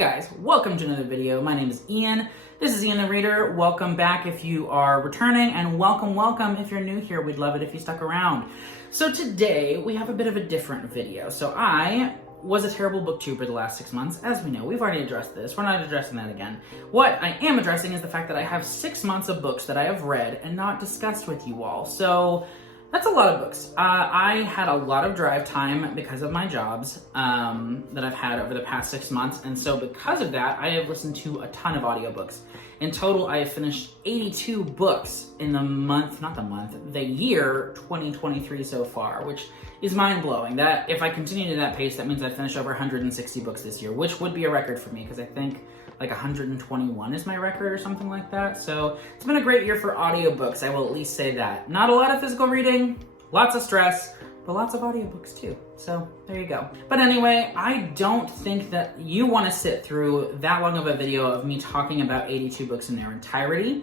guys, welcome to another video. My name is Ian. This is Ian the Reader. Welcome back if you are returning, and welcome if you're new here. We'd love it if you stuck around. So today we have a bit of a different video. So I was a terrible booktuber the last 6 months. As we know, we've already addressed this. We're not addressing that again. What I am addressing is the fact that I have 6 months of books that I have read and not discussed with you all. So that's a lot of books. I had a lot of drive time because of my jobs that I've had over the past 6 months. And so because of that, I have listened to a ton of audiobooks. In total, I have finished 82 books in the year 2023 so far, which is mind-blowing. That if I continue to that pace, that means I've finished over 160 books this year, which would be a record for me because I think like 121 is my record or something like that. So it's been a great year for audiobooks, I will at least say that. Not a lot of physical reading, lots of stress, but lots of audiobooks too. So there you go. But anyway, I don't think that you want to sit through that long of a video of me talking about 82 books in their entirety.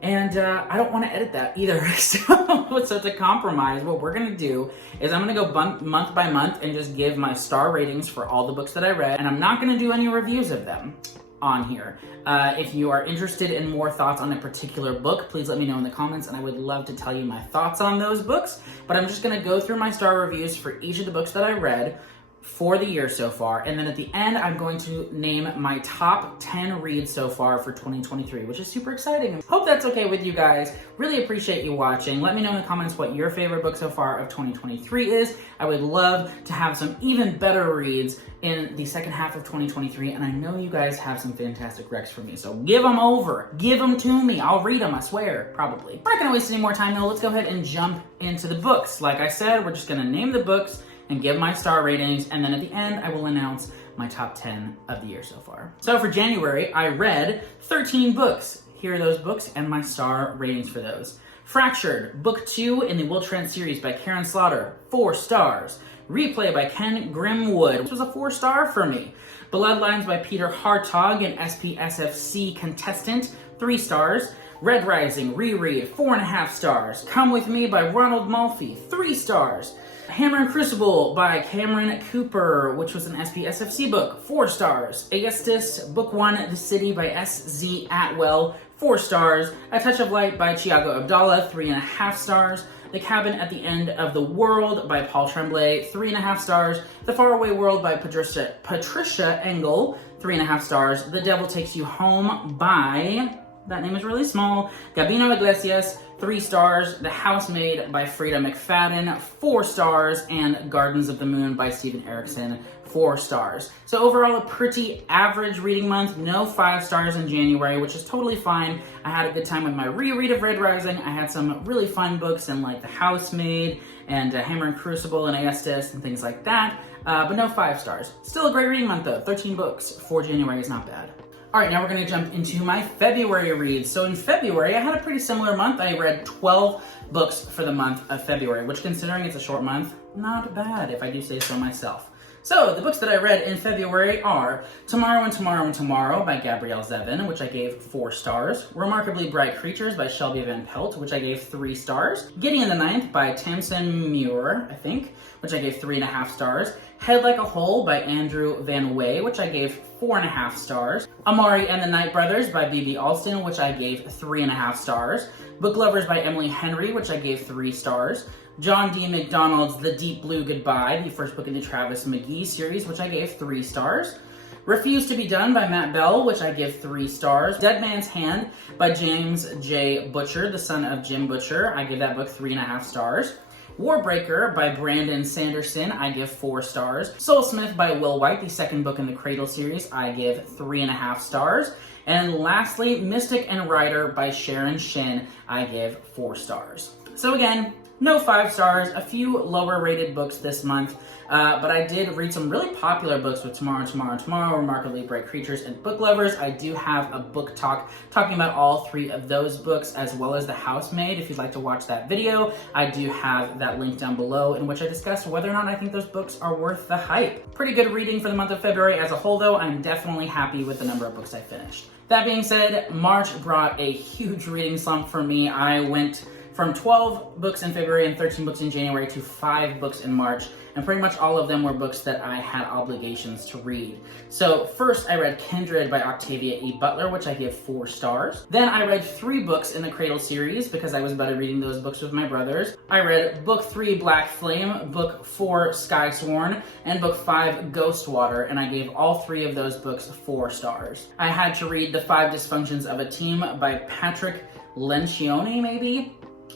And I don't want to edit that either. So to compromise, what we're going to do is I'm going to go month by month and just give my star ratings for all the books that I read. And I'm not going to do any reviews of them on here. If you are interested in more thoughts on a particular book, please let me know in the comments, and I would love to tell you my thoughts on those books. But I'm just going to go through my star reviews for each of the books that I read for the year so far, and then at the end I'm going to name my top 10 reads so far for 2023, which is super exciting. Hope that's okay with you guys. Really appreciate you watching. Let me know in the comments what your favorite book so far of 2023 is. I would love to have some even better reads in the second half of 2023, and I know you guys have some fantastic recs for me, so give them over. Give them to me. I'll read them, I swear, probably. We're not gonna waste any more time though. Let's go ahead and jump into the books. Like I said, we're just gonna name the books and give my star ratings, and then at the end, I will announce my top 10 of the year so far. So for January, I read 13 books. Here are those books and my star ratings for those. Fractured, Book 2 in the Will Trent series by Karen Slaughter, 4 stars. Replay by Ken Grimwood, which was a 4-star for me. Bloodlines by Peter Hartog, an SPSFC contestant, 3 stars. Red Rising, reread, 4.5 stars. Come With Me by Ronald Malfi, 3 stars. Hammer and Crucible by Cameron Cooper, which was an SPSFC book, 4 stars. Aestus, Book 1, The City by S.Z. Atwell, 4 stars. A Touch of Light by Thiago Abdallah, 3.5 stars. The Cabin at the End of the World by Paul Tremblay, 3.5 stars. The Faraway World by Patricia Engel, 3.5 stars. The Devil Takes You Home by, that name is really small, Gabino Iglesias, 3 stars. The Housemaid by Frida McFadden, 4 stars. And Gardens of the Moon by Stephen Erickson, 4 stars. So overall, a pretty average reading month. No 5 stars in January, which is totally fine. I had a good time with my reread of Red Rising. I had some really fun books in like The Housemaid and Hammer and Crucible and Aestus and things like that. But no 5 stars. Still a great reading month though. 13 books for January is not bad. All right, now we're going to jump into my February reads. So in February, I had a pretty similar month. I read 12 books for the month of February, which considering it's a short month, not bad if I do say so myself. So the books that I read in February are Tomorrow and Tomorrow and Tomorrow by Gabrielle Zevin, which I gave 4 stars. Remarkably Bright Creatures by Shelby Van Pelt, which I gave 3 stars. Gideon the Ninth by Tamsin Muir, I think, which I gave 3.5 stars. Head Like a Hole by Andrew Van Wey, which I gave 4.5 stars. Amari and the Night Brothers by B.B. Alston, which I gave 3.5 stars. Book Lovers by Emily Henry, which I gave 3 stars. John D. MacDonald's The Deep Blue Goodbye, the first book in the Travis McGee series, which I gave 3 stars. Refuse to Be Done by Matt Bell, which I give 3 stars. Dead Man's Hand by James J. Butcher, the son of Jim Butcher. I give that book 3.5 stars. Warbreaker by Brandon Sanderson, I give 4 stars. Soulsmith by Will White, the second book in the Cradle series, I give 3.5 stars. And lastly, Mystic and Rider by Sharon Shin, I give 4 stars. So again, no 5 stars, a few lower rated books this month, but I did read some really popular books with Tomorrow and Tomorrow and Tomorrow, Remarkably Bright Creatures, and Book Lovers. I do have a book talk talking about all 3 of those books, as well as The Housemaid. If you'd like to watch that video, I do have that link down below, in which I discuss whether or not I think those books are worth the hype. Pretty good reading for the month of February as a whole, though. I'm definitely happy with the number of books I finished. That being said, March brought a huge reading slump for me. I went from 12 books in February and 13 books in January to 5 books in March. and pretty much all of them were books that I had obligations to read. So first I read Kindred by Octavia E. Butler, which I give 4 stars. Then I read 3 books in the Cradle series because I was buddy reading those books with my brothers. I read book 3, Black Flame, book 4, Skysworn, and book 5, Ghostwater, and I gave all 3 of those books 4 stars. I had to read The 5 Dysfunctions of a Team by Patrick Lencioni, maybe,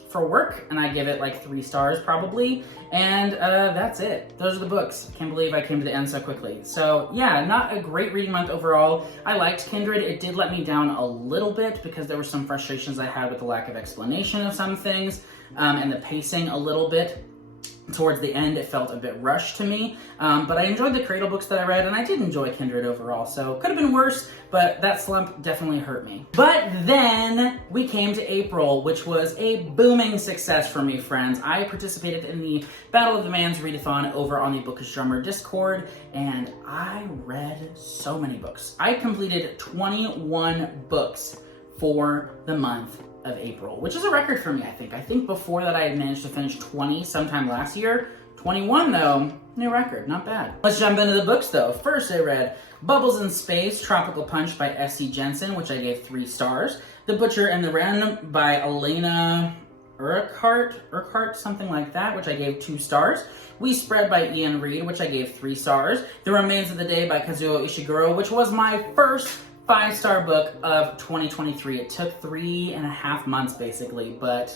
for work, and I give it like 3 stars probably, and that's it. Those are the books. Can't believe I came to the end so quickly. So yeah, not a great reading month overall. I liked Kindred. It did let me down a little bit because there were some frustrations I had with the lack of explanation of some things, and the pacing a little bit. Towards the end, it felt a bit rushed to me, but I enjoyed the Cradle books that I read, and I did enjoy Kindred overall, so could have been worse, but that slump definitely hurt me. But then we came to April, which was a booming success for me, friends. I participated in the Battle of the Man's Readathon over on the Bookish Drummer Discord, and I read so many books. I completed 21 books for the month of April, which is a record for me, I think. I think before that I had managed to finish 20 sometime last year. 21 though, new record, not bad. Let's jump into the books though. First I read Bubbles in Space, Tropical Punch by S.C. Jensen, which I gave 3 stars. The Butcher and the Wren by Elena Urquhart, something like that, which I gave 2 stars. We Spread by Ian Reid, which I gave 3 stars. The Remains of the Day by Kazuo Ishiguro, which was my first 5-star book of 2023. It took 3.5 months basically, but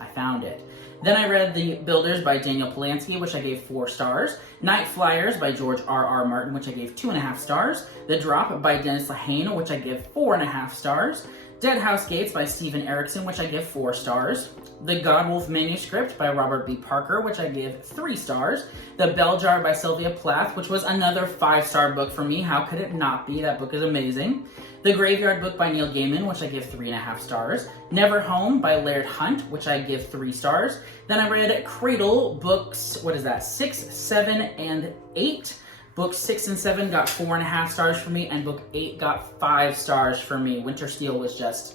I found it. Then I read The Builders by Daniel Polanski, which I gave 4 stars. Night Flyers by George R.R. Martin, which I gave 2.5 stars. The Drop by Dennis Lehane, which I give 4.5 stars. Dead House Gates by Stephen Erickson, which I give 4 stars. The Godwolf Manuscript by Robert B. Parker, which I give 3 stars. The Bell Jar by Sylvia Plath, which was another 5-star book for me. How could it not be? That book is amazing. The Graveyard Book by Neil Gaiman, which I give 3.5 stars. Never Home by Laird Hunt, which I give 3 stars. Then I read Cradle books, 6, 7, and 8. Book 6 and 7 got 4.5 stars for me, and book 8 got 5 stars for me. Winter Steel was just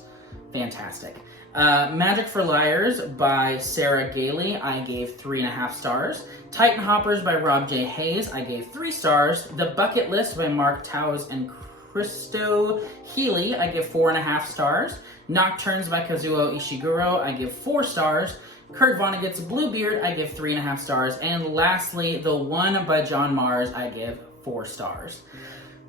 fantastic. Magic for Liars by Sarah Gailey, I gave 3.5 stars. Titan Hoppers by Rob J. Hayes, I gave 3 stars. The Bucket List by Mark Towes and Christo Healy, I give 4.5 stars. Nocturnes by Kazuo Ishiguro, I give 4 stars. Kurt Vonnegut's Bluebeard, I give 3.5 stars. And lastly, The One by John Mars, I give 4 stars.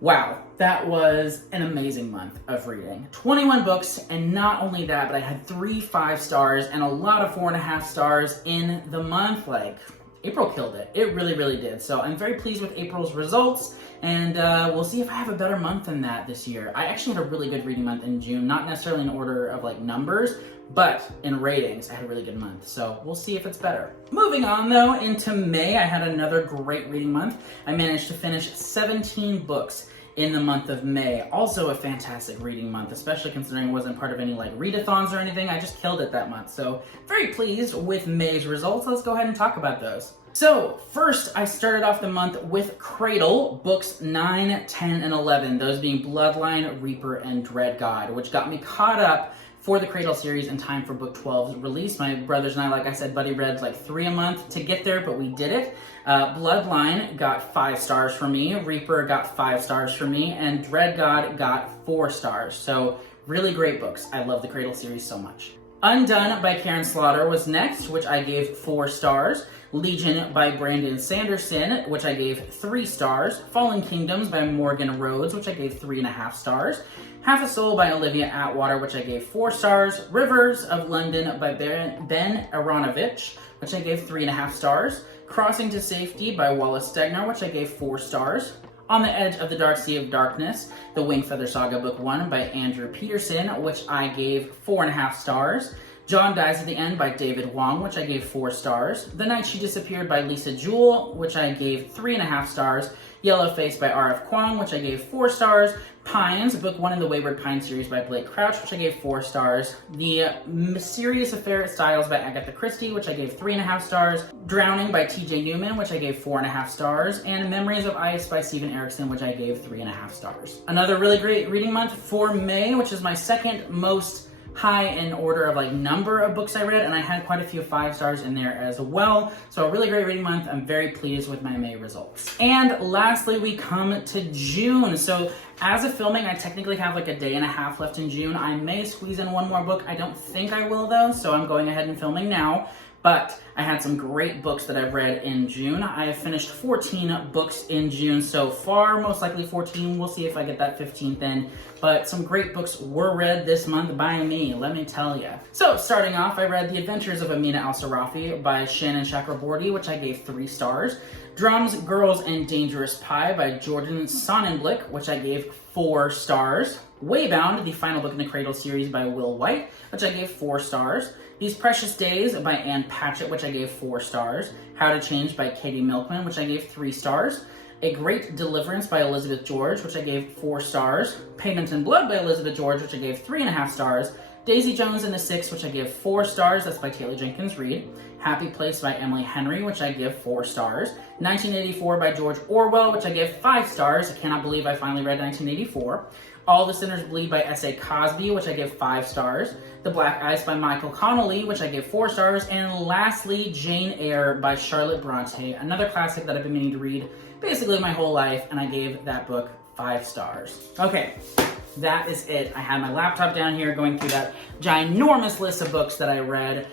Wow, that was an amazing month of reading. 21 books, and not only that, but I had 3 5 stars and a lot of 4.5 stars in the month. Like, April killed it. It really, really did. So I'm very pleased with April's results, and we'll see if I have a better month than that this year. I actually had a really good reading month in June, not necessarily in order of like numbers, but in ratings, I had a really good month, so we'll see if it's better. Moving on though, into May, I had another great reading month. I managed to finish 17 books in the month of May. Also a fantastic reading month, especially considering it wasn't part of any like readathons or anything. I just killed it that month, so very pleased with May's results. Let's go ahead and talk about those. So first, I started off the month with Cradle, books 9, 10, and 11, those being Bloodline, Reaper, and Dread God, which got me caught up for the Cradle series in time for book 12's release. My brothers and I, like I said, buddy read like 3 a month to get there, but we did it. Bloodline got 5 stars for me, Reaper got 5 stars for me, and Dread God got 4 stars. So really great books. I love the Cradle series so much. Undone by Karen Slaughter was next, which I gave 4 stars. Legion by Brandon Sanderson, which I gave 3 stars. Fallen Kingdoms by Morgan Rhodes, which I gave 3.5 stars. Half a Soul by Olivia Atwater, which I gave 4 stars. Rivers of London by Ben Aronovich, which I gave 3.5 stars. Crossing to Safety by Wallace Stegner, which I gave 4 stars. On the Edge of the Dark Sea of Darkness, the Wingfeather Saga Book 1 by Andrew Peterson, which I gave 4.5 stars. John Dies at the End by David Wong, which I gave 4 stars. The Night She Disappeared by Lisa Jewell, which I gave 3.5 stars. Yellow Face by R.F. Kwong, which I gave 4 stars. Pines, Book 1 in the Wayward Pine series by Blake Crouch, which I gave 4 stars. The Mysterious Affair at Styles by Agatha Christie, which I gave 3.5 stars. Drowning by T.J. Newman, which I gave 4.5 stars. And Memories of Ice by Stephen Erickson, which I gave 3.5 stars. Another really great reading month for May, which is my second most high in order of like number of books I read, and I had quite a few 5 stars in there as well. So a really great reading month. I'm very pleased with my May results. And lastly, we come to June. So as of filming, I technically have like a day and a half left in June. I may squeeze in one more book. I don't think I will though, so I'm going ahead and filming now. But I had some great books that I've read in June. I have finished 14 books in June so far, most likely 14. We'll see if I get that 15th in. But some great books were read this month by me, let me tell you. So starting off, I read The Adventures of Amina Al-Sarafi by Shannon Chakraborty, which I gave 3 stars. Drums, Girls, and Dangerous Pie by Jordan Sonnenblick, which I gave 4 stars. Waybound, the final book in the Cradle series by Will White, which I gave 4 stars. These Precious Days by Ann Patchett, which I gave 4 stars. How to Change by Katie Milkman, which I gave 3 stars. A Great Deliverance by Elizabeth George, which I gave 4 stars. Payment in Blood by Elizabeth George, which I gave 3.5 stars. Daisy Jones and the Six, which I give 4 stars. That's by Taylor Jenkins Reid. Happy Place by Emily Henry, which I give 4 stars. 1984 by George Orwell, which I give 5 stars. I cannot believe I finally read 1984. All the Sinners Bleed by S.A. Cosby, which I give 5 stars. The Black Ice by Michael Connolly, which I give 4 stars. And lastly, Jane Eyre by Charlotte Bronte, another classic that I've been meaning to read basically my whole life, and I gave that book 5 stars. Okay, that is it. I had my laptop down here going through that ginormous list of books that I read.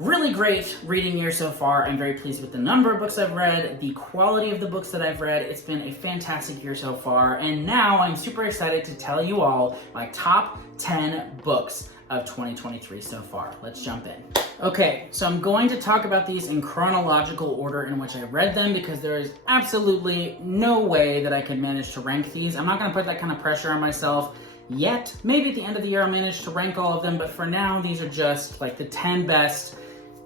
Really great reading year so far. I'm very pleased with the number of books I've read, the quality of the books that I've read. It's been a fantastic year so far. And now I'm super excited to tell you all my top 10 books of 2023 so far. Let's jump in. Okay, so I'm going to talk about these in chronological order in which I read them because there is absolutely no way that I can manage to rank these. I'm not going to put that kind of pressure on myself yet. Maybe at the end of the year I'll manage to rank all of them, but for now these are just like the 10 best.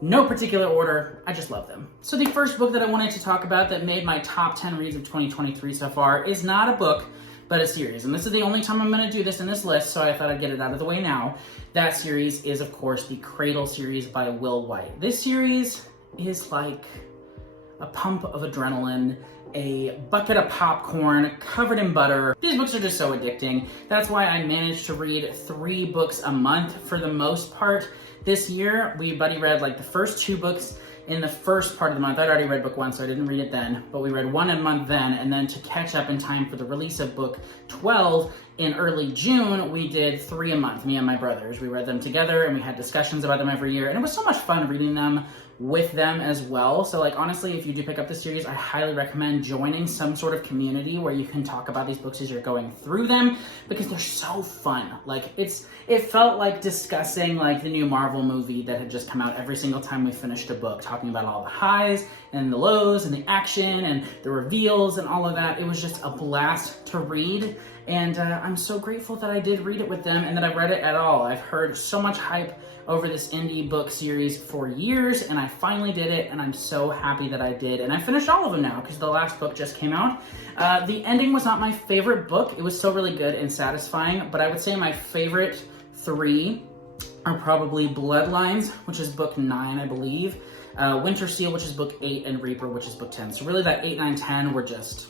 No particular order, I just love them. So the first book that I wanted to talk about that made my top 10 reads of 2023 so far is not a book, but a series. And this is the only time I'm gonna do this in this list, so I thought I'd get it out of the way now. That series is, of course, the Cradle series by Will White. This series is like a pump of adrenaline, a bucket of popcorn covered in butter. These books are just so addicting. That's why I managed to read 3 books a month for the most part. This year, we buddy read like the first 2 books in the first part of the month. I'd already read book 1, so I didn't read it then, but we read 1 a month then, and then to catch up in time for the release of book 12 in early June, we did 3 a month, me and my brothers. We read them together, and we had discussions about them every year, and it was so much fun reading them with them as well. So like honestly, if you do pick up the series, I highly recommend joining some sort of community where you can talk about these books as you're going through them because they're so fun. Like it felt like discussing like the new Marvel movie that had just come out every single time we finished a book, talking about all the highs and the lows and the action and the reveals and all of that. It was just a blast to read. And I'm so grateful that I did read it with them and that I read it at all. I've heard so much hype over this indie book series for years, and I finally did it, and I'm so happy that I did. And I finished all of them now because the last book just came out. The ending was not my favorite book. It was still really good and satisfying, but I would say my favorite 3 are probably Bloodlines, which is book 9, I believe, Winter Seal, which is book 8, and Reaper, which is book 10. So really that 8, 9, 10 were just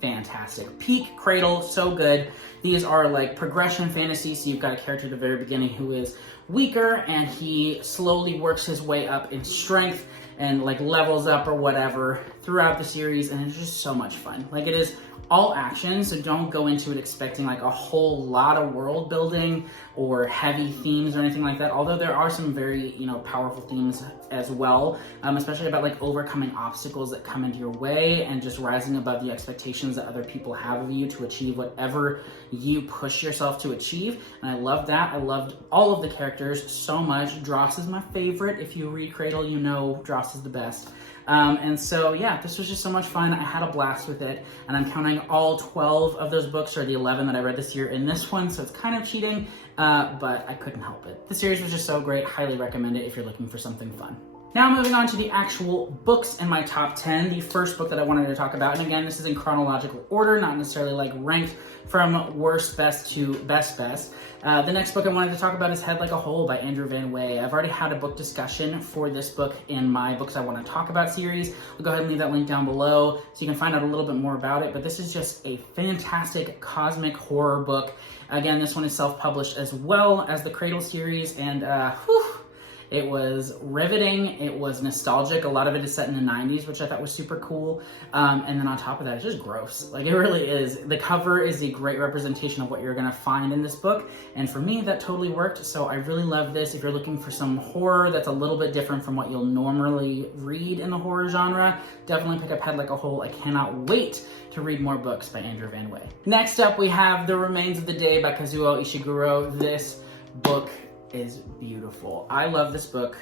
fantastic. Peak Cradle, so good. These are like progression fantasy, so you've got a character at the very beginning who is weaker and he slowly works his way up in strength and like levels up or whatever throughout the series, and it's just so much fun. Like it is all action, so don't go into it expecting like a whole lot of world building or heavy themes or anything like that, although there are some very, powerful themes as well, especially about like overcoming obstacles that come into your way and just rising above the expectations that other people have of you to achieve whatever you push yourself to achieve. And I love that. I loved all of the characters so much. Dross is my favorite. If you read Cradle, you know Dross is the best. And so, yeah, this was just so much fun. I had a blast with it, and I'm counting all 12 of those books, or the 11 that I read this year in this one, so it's kind of cheating, but I couldn't help it. The series was just so great. Highly recommend it if you're looking for something fun. Now moving on to the actual books in my top 10. The first book that I wanted to talk about, and again, this is in chronological order, not necessarily like ranked from worst best to best. The next book I wanted to talk about is Head Like a Hole by Andrew Van Wey. I've already had a book discussion for this book in my Books I Want to Talk About series. I'll go ahead and leave that link down below so you can find out a little bit more about it, but this is just a fantastic cosmic horror book. Again, this one is self-published as well as the Cradle series, and it was riveting, it was nostalgic. A lot of it is set in the 90s, which I thought was super cool. And then on top of that, it's just gross. Like, it really is. The cover is a great representation of what you're gonna find in this book. And for me, that totally worked. So I really love this. If you're looking for some horror that's a little bit different from what you'll normally read in the horror genre, definitely pick up Head Like a Hole. I cannot wait to read more books by Andrew Van Wey. Next up, we have The Remains of the Day by Kazuo Ishiguro. This book is beautiful. I love this book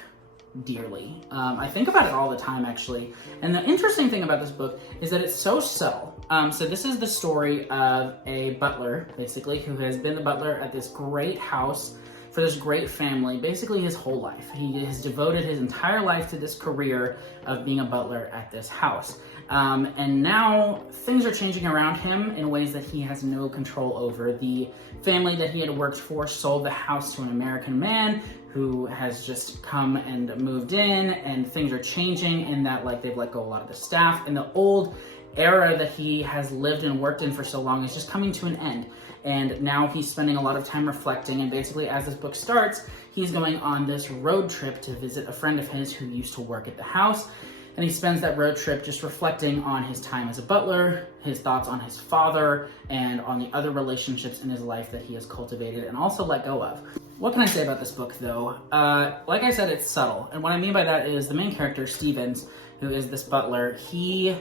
dearly. I think about it all the time, actually. And the interesting thing about this book is that it's so subtle. So this is the story of a butler, basically, who has been the butler at this great house for this great family, basically his whole life. He has devoted his entire life to this career of being a butler at this house. And now things are changing around him in ways that he has no control over. The family that he had worked for sold the house to an American man who has just come and moved in, and things are changing in that, like, they've let go a lot of the staff, and the old era that he has lived and worked in for so long is just coming to an end. And now he's spending a lot of time reflecting, and basically as this book starts, he's going on this road trip to visit a friend of his who used to work at the house. And he spends that road trip just reflecting on his time as a butler, his thoughts on his father, and on the other relationships in his life that he has cultivated and also let go of. What can I say about this book, though? Like I said, it's subtle. And what I mean by that is the main character, Stevens, who is this butler, he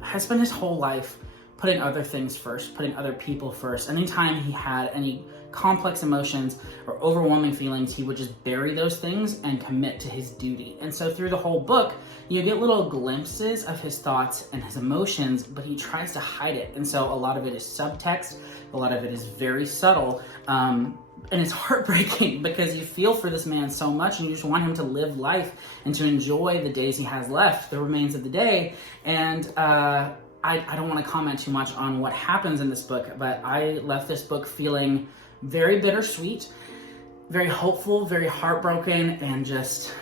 has spent his whole life putting other things first, putting other people first. Anytime he had any complex emotions or overwhelming feelings, he would just bury those things and commit to his duty. And so through the whole book, you get little glimpses of his thoughts and his emotions, but he tries to hide it. And so a lot of it is subtext, a lot of it is very subtle, and it's heartbreaking because you feel for this man so much and you just want him to live life and to enjoy the days he has left, the remains of the day. And I don't want to comment too much on what happens in this book, but I left this book feeling very bittersweet, very hopeful, very heartbroken, and just,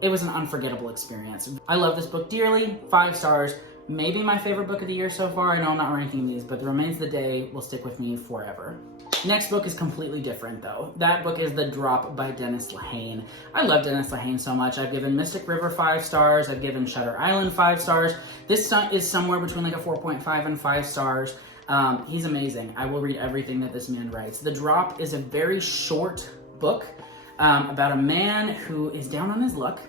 it was an unforgettable experience. I love this book dearly, 5 stars, maybe my favorite book of the year so far. I know I'm not ranking these, but The Remains of the Day will stick with me forever. Next book is completely different, though. That book is The Drop by Dennis Lehane. I love Dennis Lehane so much. I've given Mystic River 5 stars. I've given Shutter Island 5 stars. This is somewhere between like a 4.5 and 5 stars. He's amazing. I will read everything that this man writes. The Drop is a very short book about a man who is down on his luck,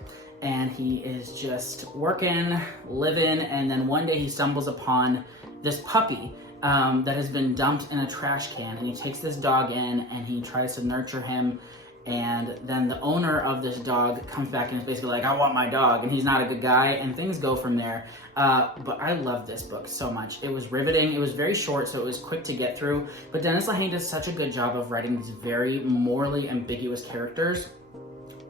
and he is just working, living, and then one day he stumbles upon this puppy that has been dumped in a trash can, and he takes this dog in and he tries to nurture him, and then the owner of this dog comes back and is basically like, I want my dog, and he's not a good guy, and things go from there. But I love this book so much. It was riveting. It was very short, so it was quick to get through, but Dennis Lehane does such a good job of writing these very morally ambiguous characters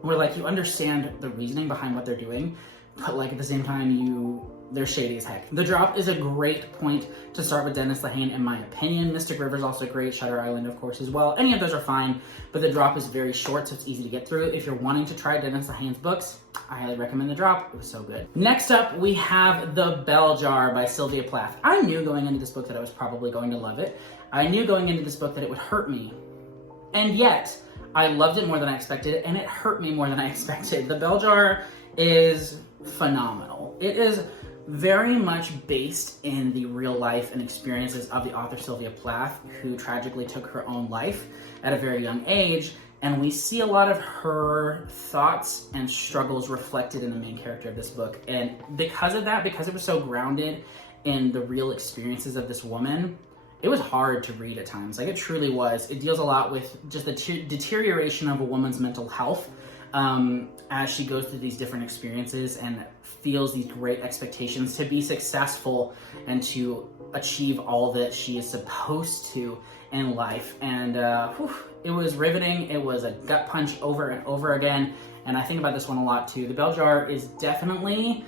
where, like, you understand the reasoning behind what they're doing, but, like, at the same time, they're shady as heck. The Drop is a great point to start with Dennis Lehane, in my opinion. Mystic River is also great. Shutter Island, of course, as well. Any of those are fine, but The Drop is very short, so it's easy to get through. If you're wanting to try Dennis Lehane's books, I highly recommend The Drop. It was so good. Next up, we have The Bell Jar by Sylvia Plath. I knew going into this book that I was probably going to love it. I knew going into this book that it would hurt me. And yet, I loved it more than I expected, and it hurt me more than I expected. The Bell Jar is phenomenal. It is very much based in the real life and experiences of the author Sylvia Plath, who tragically took her own life at a very young age. And we see a lot of her thoughts and struggles reflected in the main character of this book. And because of that, because it was so grounded in the real experiences of this woman, it was hard to read at times. Like, it truly was. It deals a lot with just the deterioration of a woman's mental health as she goes through these different experiences and feels these great expectations to be successful and to achieve all that she is supposed to in life. And it was riveting. It was a gut punch over and over again. and I think about this one a lot too. The bell jar is definitely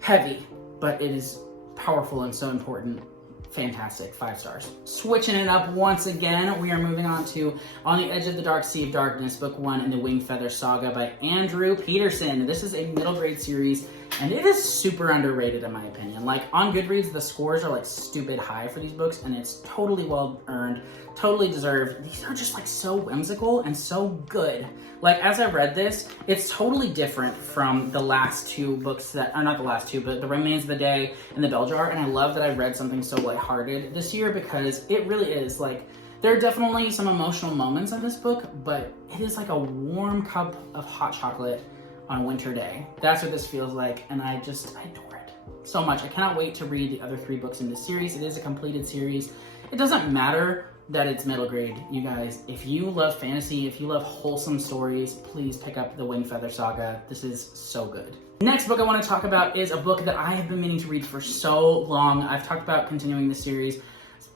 heavy, but it is powerful and so important. Fantastic, 5 stars. Switching it up once again, we are moving on to On the Edge of the Dark Sea of Darkness, Book 1 in the Winged Feather Saga by Andrew Peterson. This is a middle grade series, and it is super underrated in my opinion. Like, on Goodreads, the scores are like stupid high for these books, and it's totally well earned, totally deserved. These are just like so whimsical and so good. Like, as I read this, it's totally different from the last 2 books that, or not the last 2, but The Remains of the Day and The Bell Jar, and I love that I read something so lighthearted this year because it really is, like, there are definitely some emotional moments in this book, but it is like a warm cup of hot chocolate on a winter day. That's what this feels like, and I adore it so much. I cannot wait to read the other 3 books in this series. It is a completed series. It doesn't matter that it's middle grade, you guys. If you love fantasy, if you love wholesome stories, please pick up the Winged Feather Saga. This is so good. Next book I want to talk about is a book that I have been meaning to read for so long. I've talked about continuing this series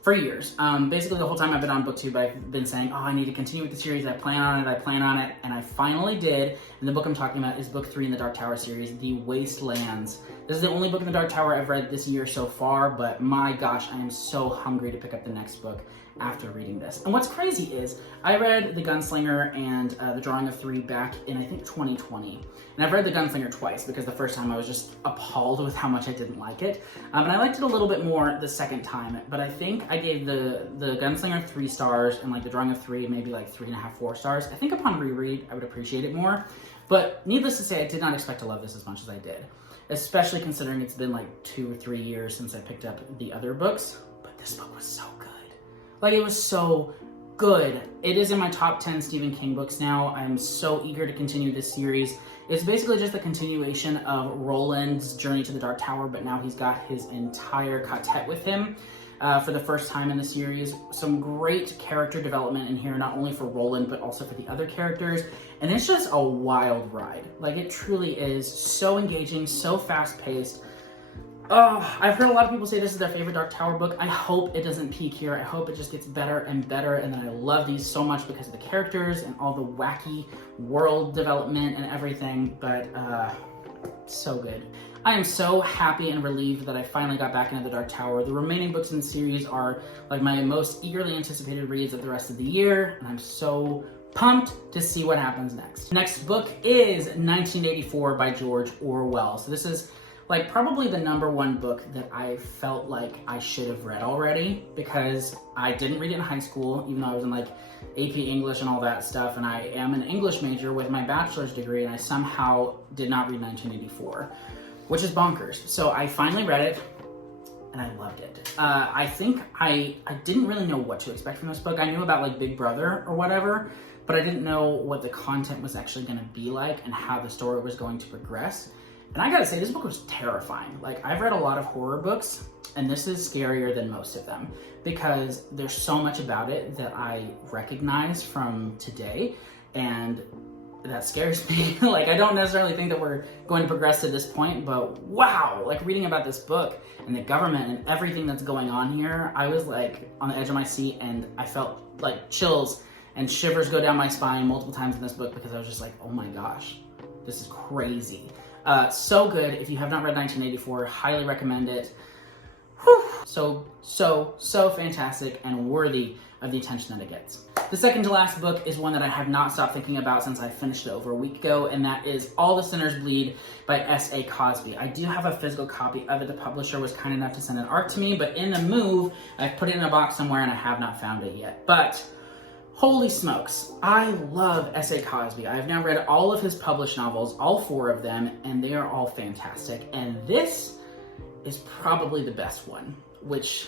for years. Basically the whole time I've been on BookTube, I've been saying, oh, I need to continue with the series, I plan on it, and I finally did. And the book I'm talking about is book 3 in the Dark Tower series, The Wastelands. This is the only book in the Dark Tower I've read this year so far, but my gosh, I am so hungry to pick up the next book after reading this. And what's crazy is, I read The Gunslinger and The Drawing of Three back in, I think, 2020. And I've read The Gunslinger twice, because the first time I was just appalled with how much I didn't like it. And I liked it a little bit more the second time, but I think I gave the Gunslinger 3 stars, and like The Drawing of Three, maybe like 3.5, 4 stars. I think upon reread, I would appreciate it more. But needless to say, I did not expect to love this as much as I did. Especially considering it's been like 2 or 3 years since I picked up the other books. But this book was so good. Like, it was so good. It is in my top 10 Stephen King books now. I'm so eager to continue this series. It's basically just a continuation of Roland's journey to the Dark Tower, but now he's got his entire quartet with him for the first time in the series. Some great character development in here, not only for Roland, but also for the other characters. And it's just a wild ride. Like, it truly is so engaging, so fast-paced. Oh, I've heard a lot of people say this is their favorite Dark Tower book. I hope it doesn't peak here. I hope it just gets better and better, and then I love these so much because of the characters and all the wacky world development and everything, but so good. I am so happy and relieved that I finally got back into the Dark Tower. The remaining books in the series are like my most eagerly anticipated reads of the rest of the year, and I'm so pumped to see what happens next. Next book is 1984 by George Orwell. So this is like probably the #1 book that I felt like I should have read already, because I didn't read it in high school, even though I was in like AP English and all that stuff, and I am an English major with my bachelor's degree, and I somehow did not read 1984, which is bonkers. So I finally read it, and I loved it. I think I didn't really know what to expect from this book. I knew about like Big Brother or whatever, but I didn't know what the content was actually going to be like and how the story was going to progress. And I gotta say, this book was terrifying. Like, I've read a lot of horror books, and this is scarier than most of them, because there's so much about it that I recognize from today, and that scares me. Like, I don't necessarily think that we're going to progress to this point, but wow, like reading about this book and the government and everything that's going on here, I was like on the edge of my seat, and I felt like chills and shivers go down my spine multiple times in this book, because I was just like, oh my gosh, this is crazy. So good. If you have not read 1984, highly recommend it. Whew. So fantastic and worthy of the attention that it gets. The second to last book is one that I have not stopped thinking about since I finished it over a week ago, and that is All the Sinners Bleed by S.A. Cosby. I do have a physical copy of it. The publisher was kind enough to send an ARC to me, but in the move, I've put it in a box somewhere and I have not found it yet. But holy smokes, I love S.A. Cosby. I have now read all of his published novels, all 4 of them, and they are all fantastic. And this is probably the best one, which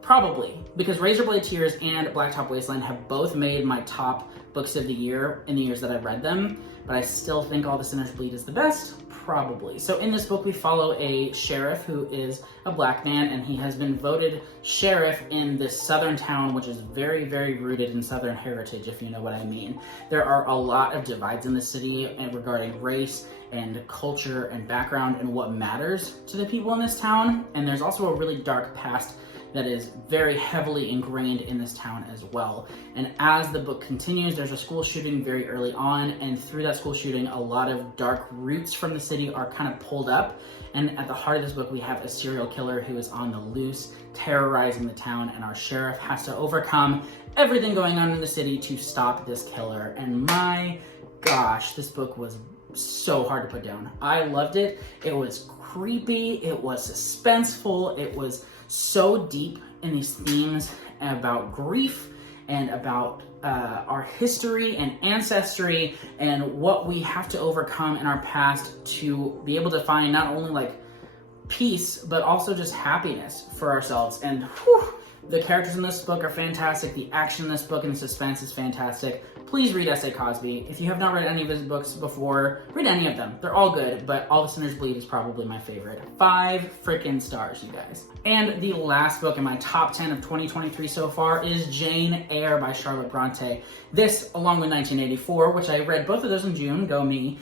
probably, because Razorblade Tears and Blacktop Wasteland have both made my top books of the year in the years that I've read them, but I still think All the Sinners Bleed is the best. Probably. So in this book, we follow a sheriff who is a black man, and he has been voted sheriff in this southern town, which is very, very rooted in Southern heritage, if you know what I mean. There are a lot of divides in the city regarding race and culture and background and what matters to the people in this town. And there's also a really dark past that is very heavily ingrained in this town as well. And as the book continues, there's a school shooting very early on, and through that school shooting, a lot of dark roots from the city are kind of pulled up. And at the heart of this book, we have a serial killer who is on the loose, terrorizing the town, and our sheriff has to overcome everything going on in the city to stop this killer. And my gosh, this book was so hard to put down. I loved it. It was creepy, it was suspenseful, it was so deep in these themes about grief and about our history and ancestry and what we have to overcome in our past to be able to find not only like peace, but also just happiness for ourselves. And whew, the characters in this book are fantastic. The action in this book and the suspense is fantastic. Please read S.A. Cosby. If you have not read any of his books before, read any of them. They're all good, but All the Sinners Bleed is probably my favorite. 5 freaking stars, you guys. And the last book in my top 10 of 2023 so far is Jane Eyre by Charlotte Bronte. This, along with 1984, which I read both of those in June, go me,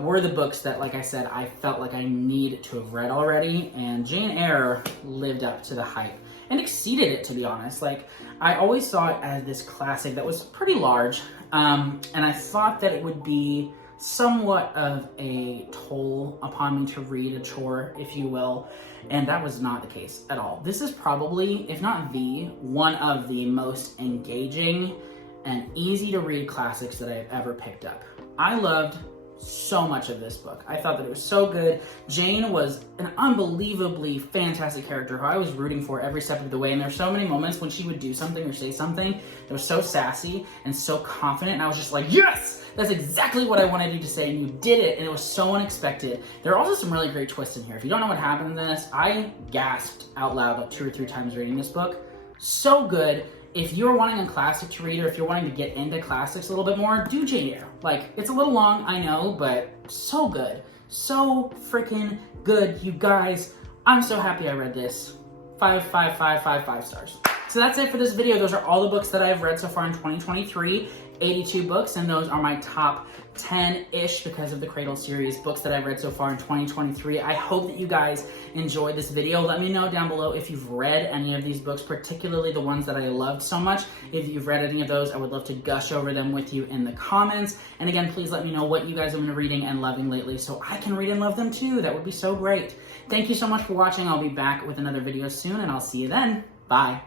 were the books that, like I said, I felt like I need to have read already, and Jane Eyre lived up to the hype and exceeded it, to be honest. Like, I always saw it as this classic that was pretty large, and I thought that it would be somewhat of a toll upon me to read, a chore, if you will, and that was not the case at all. This is probably, if not the, one of the most engaging and easy to read classics that I've ever picked up. I loved so much of this book. I thought that it was so good. Jane was an unbelievably fantastic character who I was rooting for every step of the way, and there were so many moments when she would do something or say something that was so sassy and so confident, and I was just like, yes! That's exactly what I wanted you to say, and you did it, and it was so unexpected. There are also some really great twists in here. If you don't know what happened in this, I gasped out loud like 2 or 3 times reading this book. So good. If you're wanting a classic to read, or if you're wanting to get into classics a little bit more, do Jane Eyre. Like, it's a little long, I know, but so good. So freaking good, you guys. I'm so happy I read this. 5 stars. So that's it for this video. Those are all the books that I've read so far in 2023. 82 books, and those are my top 10-ish, because of the Cradle series, books that I've read so far in 2023. I hope that you guys enjoyed this video. Let me know down below if you've read any of these books, particularly the ones that I loved so much. If you've read any of those, I would love to gush over them with you in the comments. And again, please let me know what you guys have been reading and loving lately so I can read and love them too. That would be so great. Thank you so much for watching. I'll be back with another video soon, and I'll see you then. Bye.